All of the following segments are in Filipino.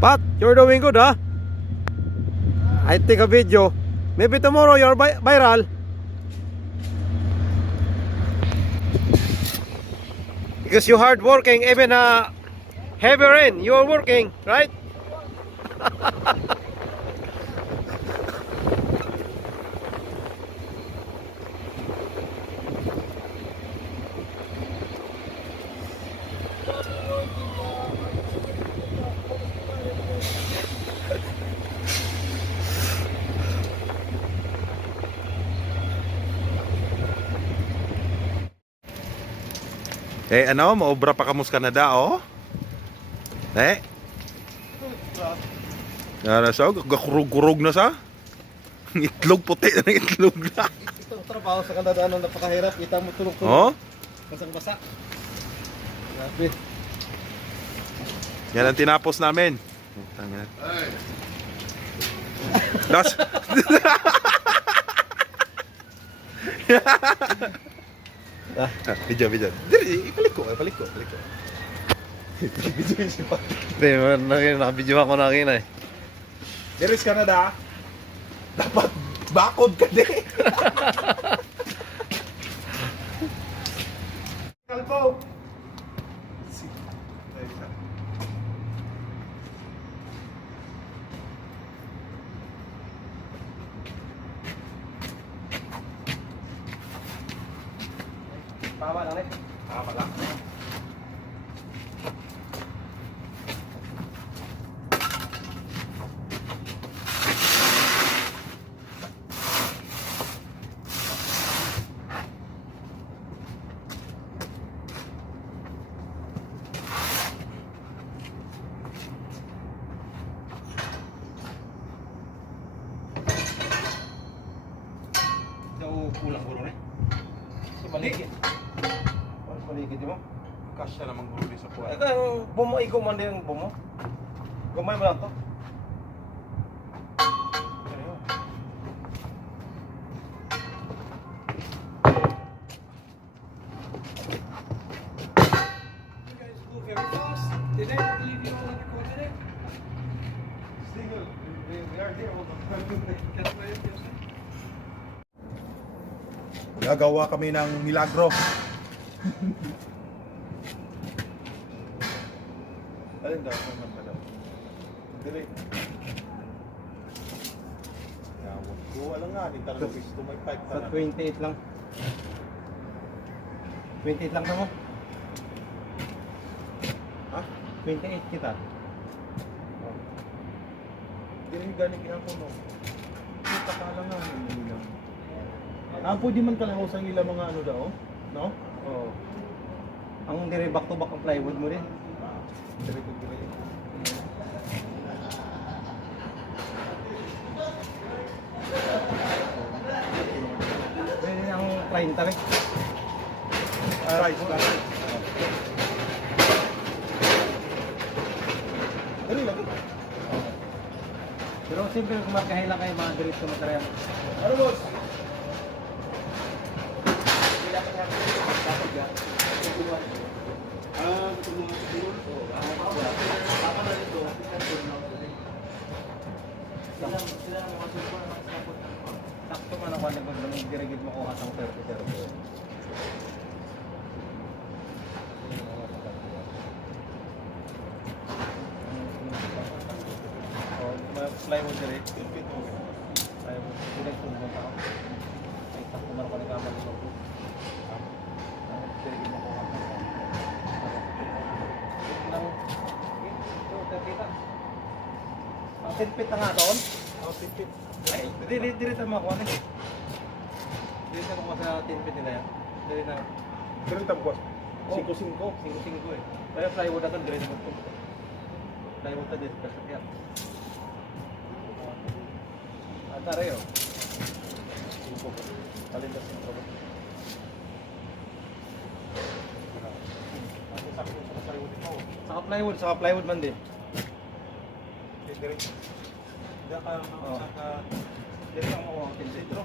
Pat, you're doing good, huh? I take a video. Maybe tomorrow you're viral. Because you're hard working, even heavy rain, you're working, right? Eh ano, maobra pa kamus Canada, oh? Eh? Nara sa gakurog-kurog na sa? Itlog puti na itlog na. Ito trabaho sa Canada ano napakahirap, kita mo Oh? tulog-tulog. Basang-basa. Grabe. Yan ang tinapos namin. Das. Video. Dili, ibalik ko. Video si Pat. Hindi, nakabidyo ako na kina eh. There is Canada. Dapat bakod ka din. Kalpo. Tama lang eh. Tama lang. Kulang guro eh. Si Maligid. Ano Maligid mo? Kasya namang gulo sa kuha. Ito, bumo, ikaw man din ang bumo. Gamay mo lang to. You guys go very fast. Did I leave you all recorded it? Still, we are here all the time. Can't play it, yes, sir. Gagawa kami ng milagro. Alin daw? Saan ka daw? Dili. Yawag ko. Alam nga, di talaga gusto may pipe Sa ka na. 28 lang. 28 lang na mo. Ha? 28 kita. Dili galing kinako no. Kita ka lang nga. Hindi lang. Pwede man kalahos ang ilang mga ano daw, no? Oo. Ang dire back to back ang plywood mo din. Dili ko dili. Pwede ang 30 rin. Rice lang. Dali lang. Pero siyempre kung magkahila kayo mga diretso material. Ano boss? Sakto man ako nag dirigid mo ko atang 30. Oh, plywood dire. Plywood dire ko mo tao. Ay sakto man ako nagkamal ko. Dirigid mo ko atang. Nang ito kita. Ang 10 feet na nga doon. Oh, tipid. Ay, dili tama ko ano. Dili tama ko sa 10 feet nila yan. Dili na. Pero tapos Oh. 5-5. 5-5 eh. Kaya plywood akan dili mo to. Plywood ta dito kasi kaya. Atare yo. Alin ba sa trabaho? Ako sakto sa sarili mo. Saka plywood man din. Direct. Diyan ka Oh. saka Dili ka mo sentro.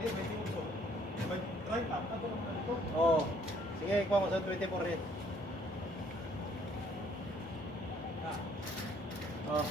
Eh, may uso. May try pa. Ano naman ito? Oh. Sige, ikaw mo sa 24 rin. Oh.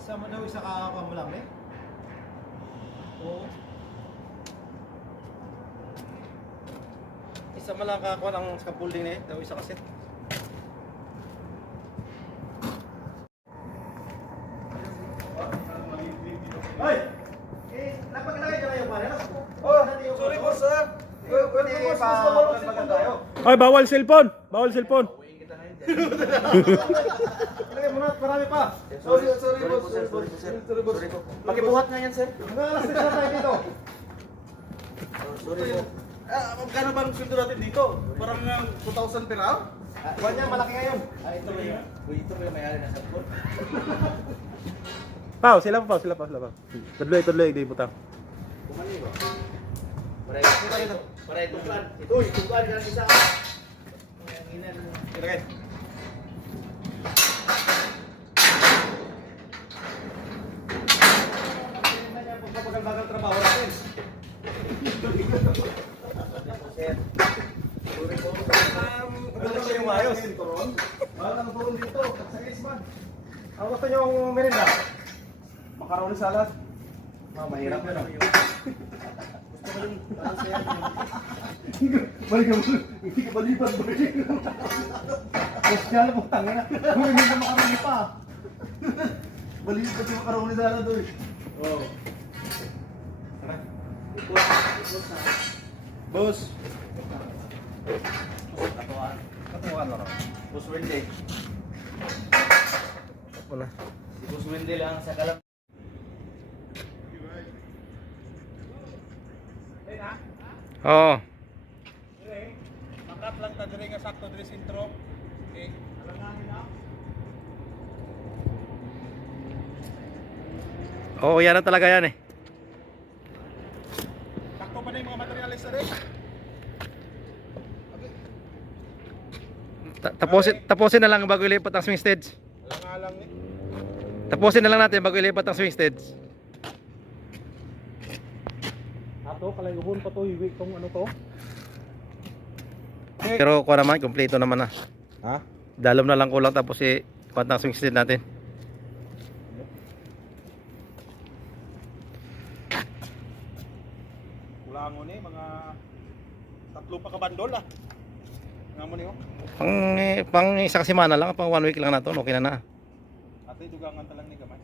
Isa mo daw, isa kakakakuha mo lang eh. Oo. Isa mo lang kakakuha ng scaffolding eh. Daw isa kasi. Hoy! Eh, napaglagay ka na yung panel. Oh, sorry po sir. Pwede pa tayo. Ay, bawal cellphone. Bawal cellphone. Ilagay mo na, marami pa. Sorry boss. Pakibuhat nga yan, sir. Hanggang alas 6 na tayo dito. Sorry po. Magkano ba ang sweldo natin dito? Parang 2,000 per hour? Buwan niya, malaki ngayon. Ito ba yung may-ari na sa food? Pao, sila pa. Tudloy, di puta. Para itungklan. Ito, itungklan ka ng isa. Ilagay. Pagbagal-bagal trabaho natin. Ano yung maayos? Mahal ang turon dito. Tagsagis man. Ang gusto nyo ang merinda? Macaroni salad. Mahirap yun. Gusto ko yung balik ka mo. Hindi ka balibad. Sosyal mo tanga na. Kung hindi ka makaroni pa. Balibad yung macaroni salad doon. Oo. Boss. Katuan lang. Boss Wendy. Wala. Si Boss Wendy lang sa kalam. Oo. Makat lang ta dire nga sakto dire sentro. Okay. Alanganin na. Oo, yan na talaga yan eh. Sakto pa na yung mga materialis na rin. Tapusin na lang bago ilipat ang swing stage. Alang-alang ni. Tapusin na lang natin bago ilipat ang swing stage. Ato, kalayuhon pa to, hiwi tong ano to. Pero kuha naman, kompleto naman na. Ha? Dalom na lang kulang tapos pantang swing set natin. Kulang mo ni mga 3 pa kabandol ah. Nga mo niyo. Pang isang semana lang, pang 1 week lang na to, okay na na. Ate dugangan talang ni gamay.